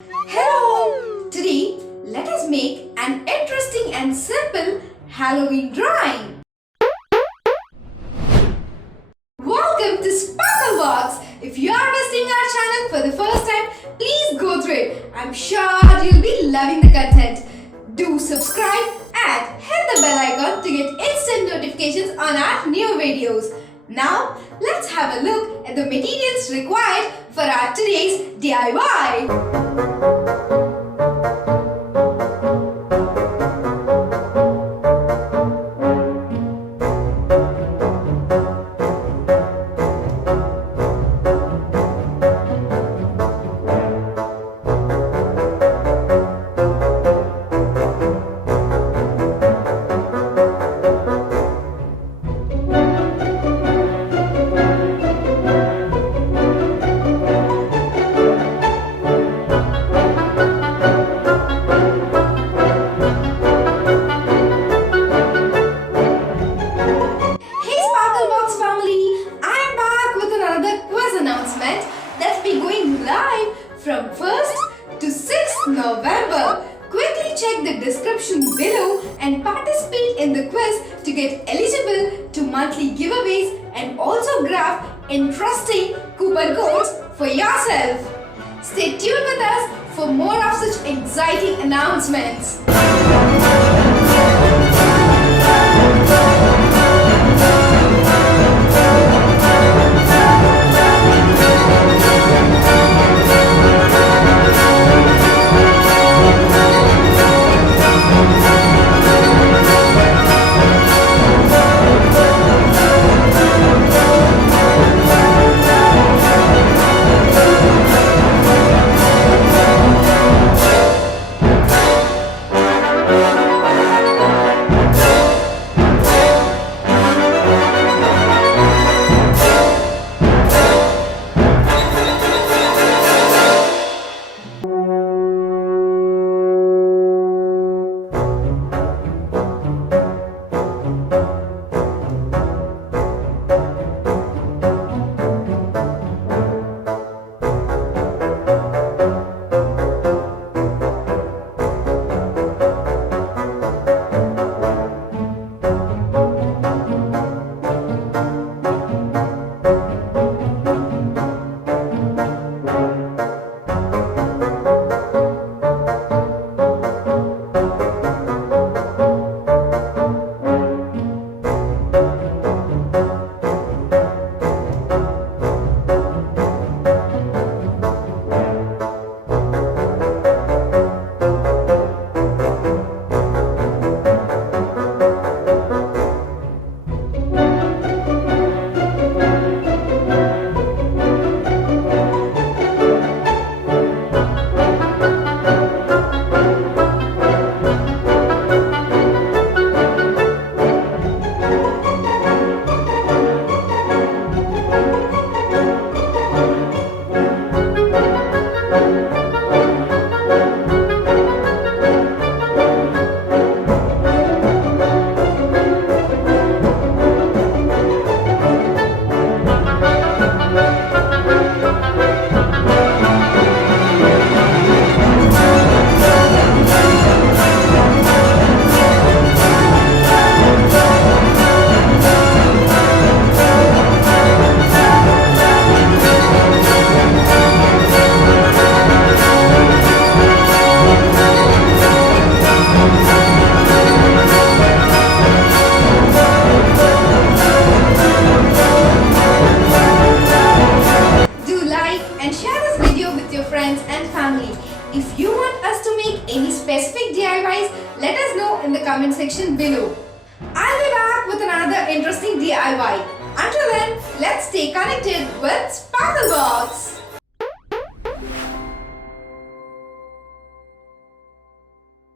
Hello! Today, let us make an interesting and simple Halloween drawing. Welcome to Sparklebox! If you are visiting our channel for the first time, please go through it. I'm sure you'll be loving the content. Do subscribe and hit the bell icon to get instant notifications on our new videos. Now, let's have a look at the materials required for our today's DIY. That's be going live from 1st to 6th November. Quickly check the description below and participate in the quiz to get eligible to monthly giveaways and also grab interesting coupon codes for yourself. Stay tuned with us for more of such exciting announcements. If you want us to make any specific DIYs, let us know in the comment section below. I'll be back with another interesting DIY. Until then, let's stay connected with Sparklebox.